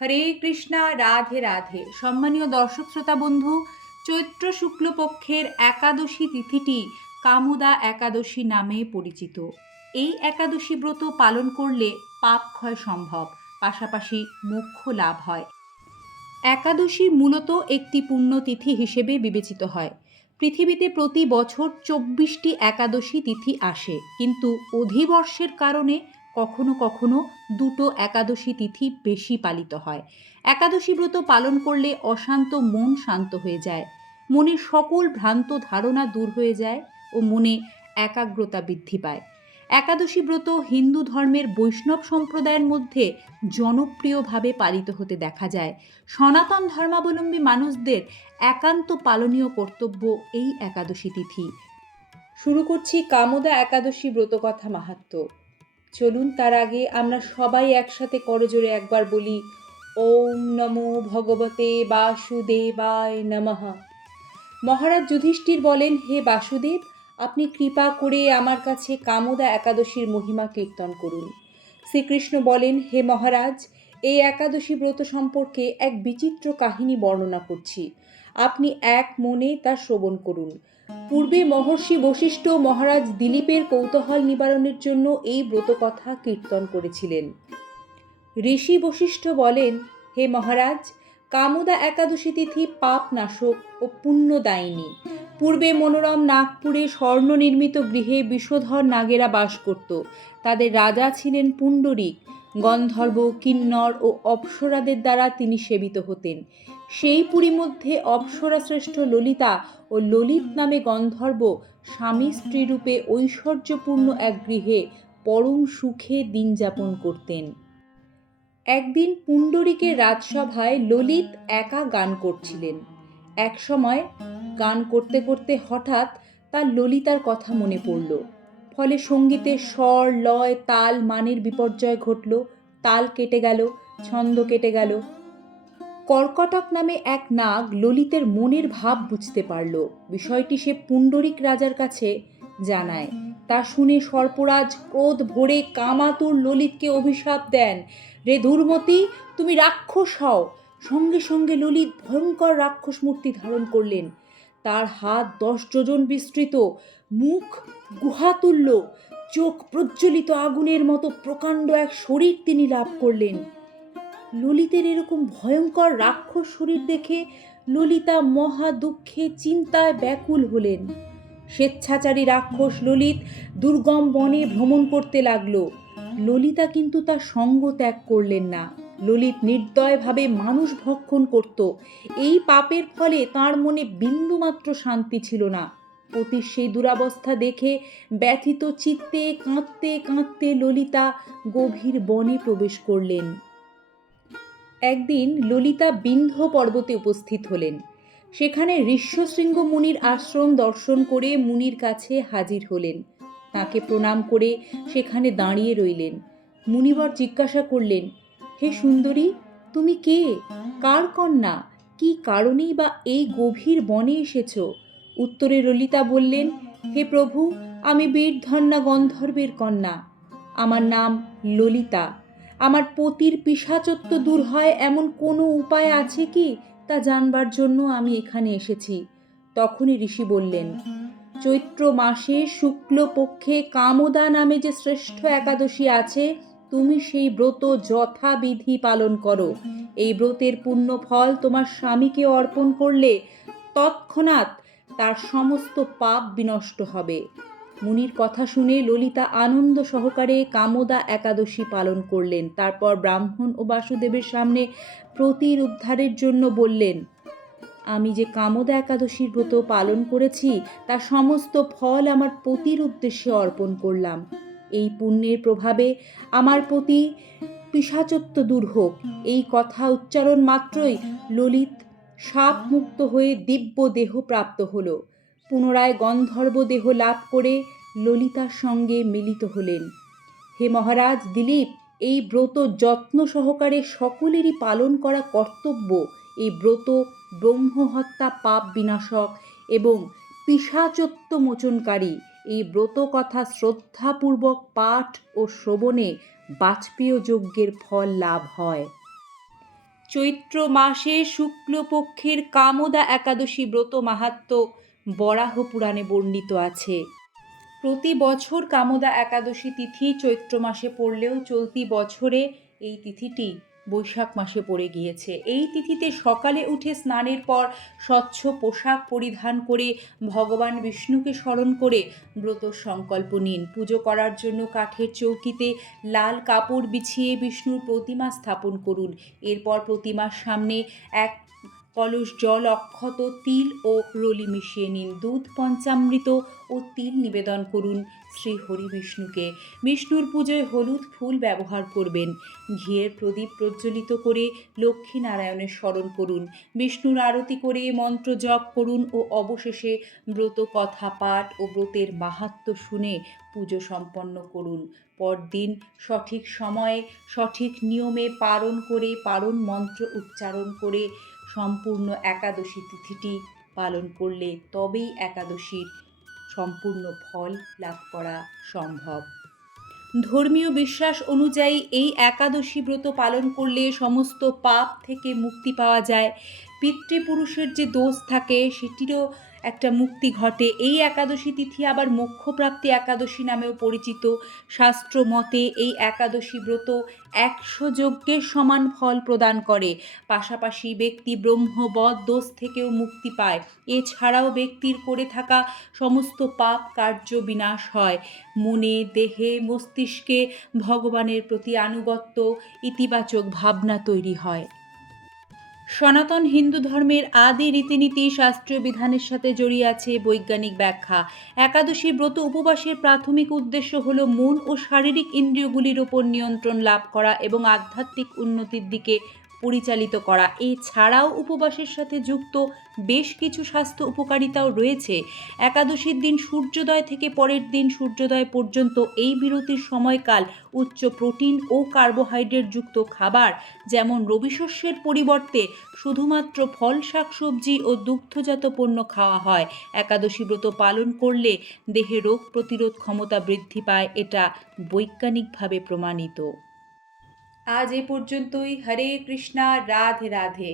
হরে কৃষ্ণা, রাধে রাধে। সম্মানীয় দর্শক শ্রোতা বন্ধু, চৈত্র শুক্লপক্ষের একাদশী তিথিটি কামুদা একাদশী নামে পরিচিত। এই একাদশী ব্রত পালন করলে পাপ ক্ষয় সম্ভব, পাশাপাশি মোক্ষ লাভ হয়। একাদশী মূলত একটি পুণ্যতিথি হিসেবে বিবেচিত হয়। পৃথিবীতে প্রতি বছর ২৪টি একাদশী তিথি আসে, কিন্তু অধিবর্ষের কারণে কখনো কখনো দুটো একাদশী তিথি বেশি পালিত হয়। একাদশী ব্রত পালন করলে অশান্ত মন শান্ত হয়ে যায়, মনের সকল ভ্রান্ত ধারণা দূর হয়ে যায় ও মনে একাগ্রতা বৃদ্ধি পায়। একাদশী ব্রত হিন্দু ধর্মের বৈষ্ণব সম্প্রদায়ের মধ্যে জনপ্রিয়ভাবে পালিত হতে দেখা যায়। সনাতন ধর্মাবলম্বী মানুষদের একান্ত পালনীয় কর্তব্য এই একাদশী তিথি। শুরু করছি কামোদা একাদশী ব্রতকথা মাহাত্ম্য। চলুন তার আগে আমরা সবাই একসাথে করজোড়ে একবার বলি, ওম নমো ভগবতে বাসুদেবায় নমঃ। মহারাজ যুধিষ্ঠির বলেন, হে বাসুদেব, আপনি কৃপা করে আমার কাছে কামোদা একাদশীর মহিমা কীর্তন করুন। শ্রীকৃষ্ণ বলেন, হে মহারাজ, এই একাদশী ব্রত সম্পর্কে এক বিচিত্র কাহিনী বর্ণনা করছি, আপনি এক মনে তা শ্রবণ করুন। পূর্বে মহর্ষি বশিষ্ঠ মহারাজ দিলীপের কৌতূহল নিবারণের জন্য এই ব্রতকথা কীর্তন করেছিলেন। ঋষি বশিষ্ঠ বলেন, হে মহারাজ, কামোদা একাদশী তিথি পাপ নাশক ও পুণ্যদায়িনী। পূর্বে মনোরম নাগপুরে স্বর্ণ নির্মিত গৃহে বিষধর নাগেরা বাস করত। তাদের রাজা ছিলেন পুণ্ডরীক। গন্ধর্ব, কিন্নর ও অপ্সরাদের দ্বারা তিনি সেবিত হতেন। সেই পুরী মধ্যে অপ্সরা শ্রেষ্ঠ ললিতা ও ললিত নামে গন্ধর্ব স্বামী স্ত্রীরূপে ঐশ্বর্যপূর্ণ এক গৃহে পরম সুখে দিন যাপন করতেন। একদিন পুণ্ডরীকের রাজসভায় ললিত একা গান করছিলেন। এক সময় গান করতে করতে হঠাৎ তার ললিতার কথা মনে পড়ল। ফলে সঙ্গীতের স্বর, লয়, তাল, মানের বিপর্যয় ঘটল। তাল কেটে গেল, ছন্দ কেটে গেল। কর্কটক নামে এক নাগ ললিতের মনের ভাব বুঝতে পারল। বিষয়টি সে পুণ্ডরীক রাজার কাছে জানায়। তা শুনে সর্পরাজ ক্রোধ ভরে কামাতুর ললিতকে অভিশাপ দেন, রে দুর্মতি, তুমি রাক্ষস হও। সঙ্গে সঙ্গে ললিত ভয়ঙ্কর রাক্ষস মূর্তি ধারণ করলেন। তার হাত 10 যোজন বিস্তৃত, মুখ গুহাতুল্য, চোখ প্রজ্বলিত আগুনের মতো প্রকাণ্ড এক শরীর তিনি লাভ করলেন। ললিতের এরকম ভয়ঙ্কর রাক্ষস শরীর দেখে ললিতা মহা দুঃখে চিন্তায় ব্যাকুল হলেন। স্বেচ্ছাচারী রাক্ষস ললিত দুর্গম বনে ভ্রমণ করতে লাগলো। ললিতা কিন্তু তার সঙ্গ ত্যাগ করলেন না। ললিত নির্দয়ভাবে মানুষ ভক্ষণ করত। এই পাপের ফলে তাঁর মনে বিন্দুমাত্র শান্তি ছিল না। পতির সেই দুরাবস্থা দেখে ব্যথিত চিত্তে কাঁদতে কাঁদতে ললিতা গভীর বনে প্রবেশ করলেন। একদিন ললিতা বিন্ধ্য পর্বতে উপস্থিত হলেন। সেখানে ঋষ্যশৃঙ্গ মুনির আশ্রম দর্শন করে মুনির কাছে হাজির হলেন। তাকে প্রণাম করে সেখানে দাঁড়িয়ে রইলেন। মুনিবর জিজ্ঞাসা করলেন, হে সুন্দরী, তুমি কে? কার কন্যা? কি কারণেই বা এই গভীর বনে এসেছ? উত্তরে ললিতা বললেন, হে প্রভু, আমি বীরধন্যা গন্ধর্বের কন্যা। আমার নাম ললিতা। আমার পতির পিশাচত্ব দূর হয় এমন কোনো উপায় আছে কি, তা জানবার জন্য আমি এখানে এসেছি। তখনই ঋষি বললেন, চৈত্র মাসে শুক্লপক্ষে কামোদা নামে যে শ্রেষ্ঠ একাদশী আছে, তুমি সেই ব্রত যথাবিধি পালন করো। এই ব্রতের পুণ্য ফল তোমার স্বামীকে অর্পণ করলে তৎক্ষণাৎ তার সমস্ত পাপ বিনষ্ট হবে। মুনির কথা শুনে ললিতা আনন্দ সহকারে কামোদা একাদশী পালন করলেন। তারপর ব্রাহ্মণ ও বাসুদেবের সামনে প্রতির উদ্ধারের জন্য বললেন, আমি যে কামোদা একাদশীর ব্রত পালন করেছি তার সমস্ত ফল আমার পতির উদ্দেশ্যে অর্পণ করলাম। এই পুণ্যের প্রভাবে আমার পতি পিশাচত্ব দূর হোক। এই কথা উচ্চারণ মাত্রই ললিত শাপ মুক্ত হয়ে দিব্য দেহ প্রাপ্ত হল। পুনরায় গন্ধর্ব দেহ লাভ করে ললিতার সঙ্গে মিলিত হলেন। হে মহারাজ দিলীপ, এই ব্রত যত্ন সহকারে সকলেরই পালন করা কর্তব্য। এই ব্রত ব্রহ্মহত্যা, পাপ বিনাশক এবং পিশাচত্ব মোচনকারী। এই ব্রত কথা শ্রদ্ধাপূর্বক পাঠ ও শ্রবণে বাজপেয় যজ্ঞের ফল লাভ হয়। চৈত্র মাসে শুক্লপক্ষের কামদা একাদশী ব্রত মাহাত্ম্য বরাহ পুরাণে বর্ণিত আছে। প্রতি বছর কামদা একাদশী তিথি চৈত্র মাসে পড়লেও চলতি বছরে এই তিথিটি বৈশাখ মাসে পড়ে গিয়েছে। এই তিথিতে সকালে উঠে স্নানের পর স্বচ্ছ পোশাক পরিধান করে ভগবান বিষ্ণুকে স্মরণ করে ব্রত সংকল্প নিন। পুজো করার জন্য কাঠের চৌকিতে লাল কাপড় বিছিয়ে বিষ্ণুর প্রতিমা স্থাপন করুন। এরপর প্রতিমার সামনে এক কলস জল, অক্ষত, তিল ও রলি মিশিয়ে নিন। দুধ, পঞ্চামৃত ও তিল নিবেদন করুন শ্রী হরি বিষ্ণুকে। বিষ্ণুর পুজোয় হলুদ ফুল ব্যবহার করবেন। ঘিয়ের প্রদীপ প্রজ্বলিত করে লক্ষ্মী নারায়ণের স্মরণ করুন। বিষ্ণুর আরতি করে মন্ত্র জপ করুন ও অবশেষে ব্রত কথা পাঠ ও ব্রতের মাহাত্ম্য শুনে পুজো সম্পন্ন করুন। পরদিন সঠিক সময়ে সঠিক নিয়মে পারণ মন্ত্র উচ্চারণ করে সম্পূর্ণ একাদশী তিথিটি পালন করলে তবেই একাদশীর সম্পূর্ণ ফল লাভ করা সম্ভব। ধর্মীয় বিশ্বাস অনুযায়ী এই একাদশী ব্রত পালন করলে সমস্ত পাপ থেকে মুক্তি পাওয়া যায়। পিতৃপুরুষের যে দোষ থাকে সেটিরও একটা মুক্তি ঘটে। এই একাদশী তিথি আবার মোক্ষপ্রাপ্তি একাদশী নামেও পরিচিত। শাস্ত্র মতে এই একাদশী ব্রত 100 যজ্ঞের সমান ফল প্রদান করে। পাশাপাশি ব্যক্তি ব্রহ্মবধ দোষ থেকেও মুক্তি পায়। এছাড়াও ব্যক্তির করে থাকা সমস্ত পাপ কার্য বিনাশ হয়। মনে, দেহে, মস্তিষ্কে ভগবানের প্রতি আনুগত্য, ইতিবাচক ভাবনা তৈরি হয়। সনাতন হিন্দু ধর্মের আদি রীতিনীতি শাস্ত্রীয় বিধানের সাথে জড়িয়ে আছে বৈজ্ঞানিক ব্যাখ্যা। একাদশী ব্রত উপবাসের প্রাথমিক উদ্দেশ্য হল মন ও শারীরিক ইন্দ্রিয়গুলির ওপর নিয়ন্ত্রণ লাভ করা এবং আধ্যাত্মিক উন্নতির দিকে পরিচালিত করা। এছাড়াও উপবাসের সাথে যুক্ত বেশ কিছু স্বাস্থ্য উপকারিতাও রয়েছে। একাদশীর দিন সূর্যোদয় থেকে পরের দিন সূর্যোদয় পর্যন্ত এই বিরতির সময়কাল উচ্চ প্রোটিন ও কার্বোহাইড্রেট যুক্ত খাবার যেমন রবিশস্যের পরিবর্তে শুধুমাত্র ফল, শাকসবজি ও দুগ্ধজাত পণ্য খাওয়া হয়। একাদশী ব্রত পালন করলে দেহে রোগ প্রতিরোধ ক্ষমতা বৃদ্ধি পায়, এটা বৈজ্ঞানিকভাবে প্রমাণিত। আজ এ পর্যন্তই। হরে কৃষ্ণা, রাধে রাধে।